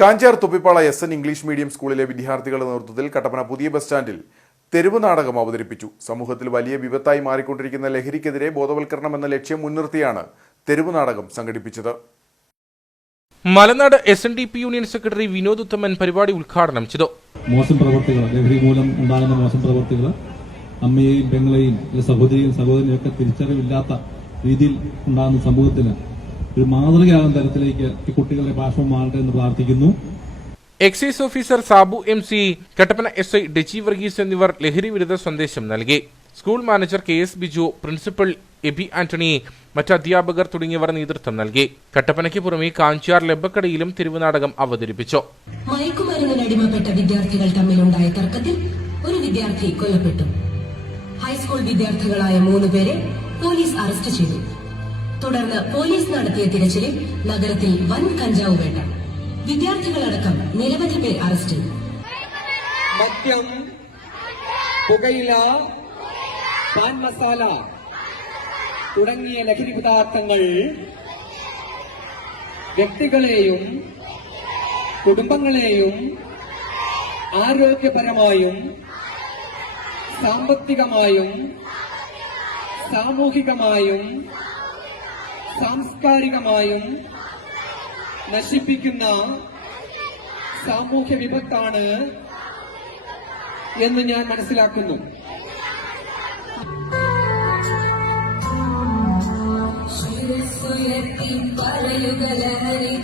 Kanjar തുപ്പിപ്പാള SN English medium സ്കൂളിലെ വിദ്യാർത്ഥികളുടെ നേതൃത്വത്തിൽ കട്ടപ്പന പുതിയ ബസ് സ്റ്റാൻഡിൽ തെരുവ് നാടകം അവതരിപ്പിച്ചു. സമൂഹത്തിൽ വലിയ വിപത്തായി മാറിക്കൊണ്ടിരിക്കുന്ന ലഹരിക്കെതിരെ ബോധവൽക്കരണം എന്ന ലക്ഷ്യം മുൻനിർത്തിയാണ് തെരുവ് നാടകം സംഘടിപ്പിച്ചത്. മലനാട് SNDP യൂണിയൻ സെക്രട്ടറി വിനോദ് ഉത്തമൻ പരിപാടി ഉദ്ഘാടനം ചെയ്തു. മോശം പ്രവർത്തികൾ, ലഹരി മൂലം ഉണ്ടാകുന്ന മോശം പ്രവർത്തികൾ അമ്മയെയും പെങ്ങളെയും സഹോദരിയും ഒക്കെ തിരിച്ചറിവില്ലാത്ത രീതിയിൽ ഉണ്ടാകുന്ന സമൂഹത്തിന് ഒരു മാതൃകയാകുന്ന തരത്തിലേക്ക് ഈ കുട്ടികളുടെ ഭാഷ മാറട്ടെ എന്ന് പ്രാർത്ഥിക്കുന്നു. Excise officer Sabu MC, Kattappana SI Dechi Varghese എന്നിവർ ലഹരി വിരുദ്ധ സന്ദേശം നൽകി. School manager KS Biju, principal Aby Antony, മറ്റ് അധ്യാപകർ തുടങ്ങിയവർ നേതൃത്വം നൽകി. കട്ടപ്പനയ്ക്ക് പുറമെ കാഞ്ചാർ ലബ്ബക്കടയിലും തെരുവ് നാടകം അവതരിപ്പിച്ചു. മയക്കുമരുന്നിനടിമപ്പെട്ട വിദ്യാർത്ഥികൾ തമ്മിലുണ്ടായ തർക്കത്തിൽ ഒരു വിദ്യാർത്ഥി കൊല്ലപ്പെട്ടു. ഹൈസ്കൂൾ വിദ്യാർത്ഥികളായ 3 പേരെ പോലീസ് അറസ്റ്റ് ചെയ്തു. തുടർന്ന് പോലീസ് നടത്തിയ തിരച്ചിലിൽ നഗരത്തിൽ വൻ കഞ്ചാവ് വേട്ട. വിദ്യാർത്ഥികളടക്കം നിരവധി പേർ അറസ്റ്റ് ചെയ്തു. മദ്യം, പുകയില, പാൻ മസാല തുടങ്ങിയ ലഹരി പദാർത്ഥങ്ങൾ വ്യക്തികളെയും കുടുംബങ്ങളെയും ആരോഗ്യപരമായും സാമ്പത്തികമായും സാമൂഹികമായും സാംസ്കാരികമായും നശിപ്പിക്കുന്ന സാമൂഹ്യ വിപത്താണ് എന്ന് ഞാൻ മനസ്സിലാക്കുന്നു. പറയുക ലഹരി